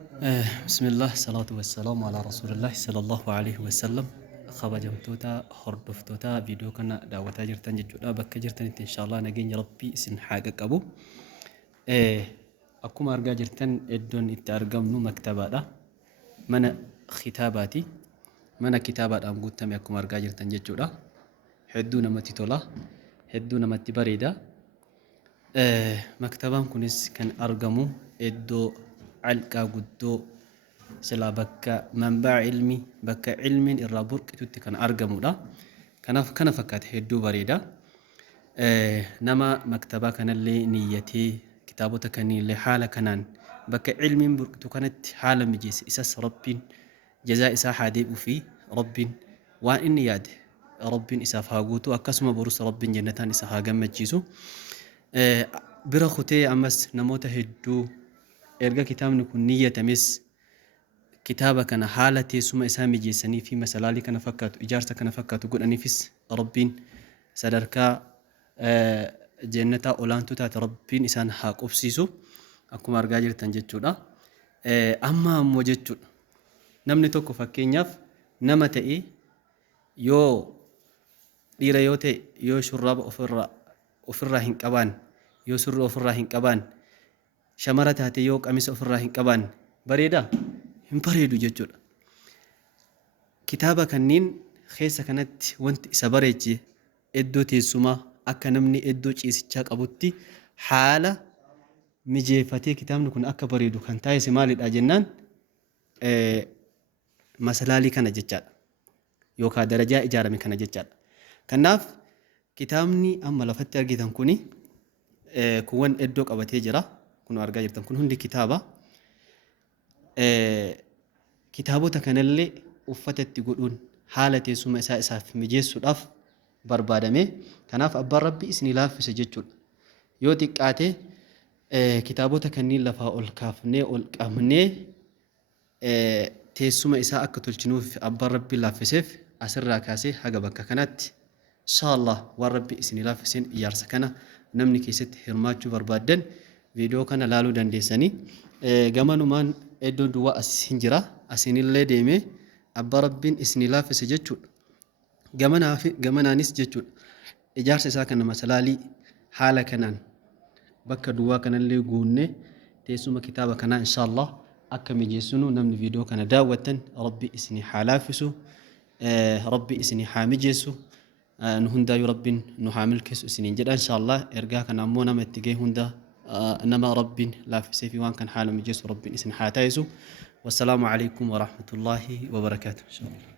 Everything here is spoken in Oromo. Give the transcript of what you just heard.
بسم الله الصلاة والسلام على رسول الله صلى الله عليه وسلم. خبجمتوتا هردفتوتا فيديو كنا دعوتا جرتن جدودا بك جرتن إن شاء الله نجين ربي سن حاجة أبو أكو أرجع جرتن إدون إتأرجم نو مكتبة ده من ختاباتي من كتابات أم قلت تم أكو أرجع جرتن جدودا حدونا متى حدونا متى بريدة مكتبان كنس كان أرجمو إدو علقا قدو سلا بكا منبع علمي بكا علم الرابورك توتي كان أرجمو دا كان فكات هدو بريدة نما مكتبا كان اللي نيتي كتابو تكني اللي حالة كانان بكا علم بركتو كانت حالة مجيس إساس ربين جزاء إسا حاديب في ربين وإن ياد ربين إسا فاقوتو أكسما بروس ربين جنتان إسا هاقم مجيسو bira kutee ammas namoota hedduu erga kitaabni kun niyyatames kitaaba kana haala teessuma isaa mijeessanii fi masalaalii kana fakkaatu ijaarsa kana fakkaatu godhaniifis rabbiin sadarkaa jannataa olaantuu taate rabbiin isaan haa qubsiisu akkuma argaa jirtan jechuudha. Amma ammoo jechuudha namni tokko fakkeenyaaf nama ta'e yoo dhiira yoo ta'e yoo shurraaba ofirraa hin qabaan yoo surree ofirraa hin qabaan shamara taate yoo qamisa ofirraa hin qabaan bareeda hin bareedu jechuudha. Kitaaba kanneen keessa kanatti wanti isa bareeche iddoo teessumaa akka namni iddoo ciisichaa qabutti haala mijeeffatee kitaabni kun akka bareedu kan taasise maalidha jennaan masalaalii kana jechaadha yookaan darajaa ijaarame kana jechaadha. Kanaaf kitaabni amma lafatti argitan kuni kuwan iddoo qabatee jira kun argaa jirtan kun hundi kitaaba kitaabota kanallee uffata itti godhuun haala teessuma isaa isaaf mijeessuudhaaf barbaadame kanaaf abbaan rabbi isin laaffise jechuudha. Yoo xiqqaate kitaabota kanneen lafaa ol kaafnee ol qabnee teessuma isaa akka tolchinuuf abbaan rabbi laaffiseef asirraa kaasee haga bakka kanatti inshallah waan rabbi isin laaffiseen ijaarsa kana namni keessatti hirmaachuu barbaadan viidiyoo kana laaluu dandeessanii gamanumaan iddoon duwwaa as hin jira asinillee deemee abbaa rabbiin isin laaffise jechuudha. Gamanaanis jechuudha ijaarsa isaa kana masalaalii haala kanaan bakka duwwaa kanallee guunnee teessuma kitaaba kanaa inshallah akka mijeessinu namni viidiyoo kana daawwatan rabbi isin haa laaffisu rabbi isin haa mijeessu نهندا يرب نحامل كيس سنين جدا إن شاء الله إرجاك نمو نما اتجاه هندا نما رب لا في سيفي وان كان حال مجلس رب اسم حاتيزو والسلام عليكم ورحمة الله وبركاته إن شاء الله.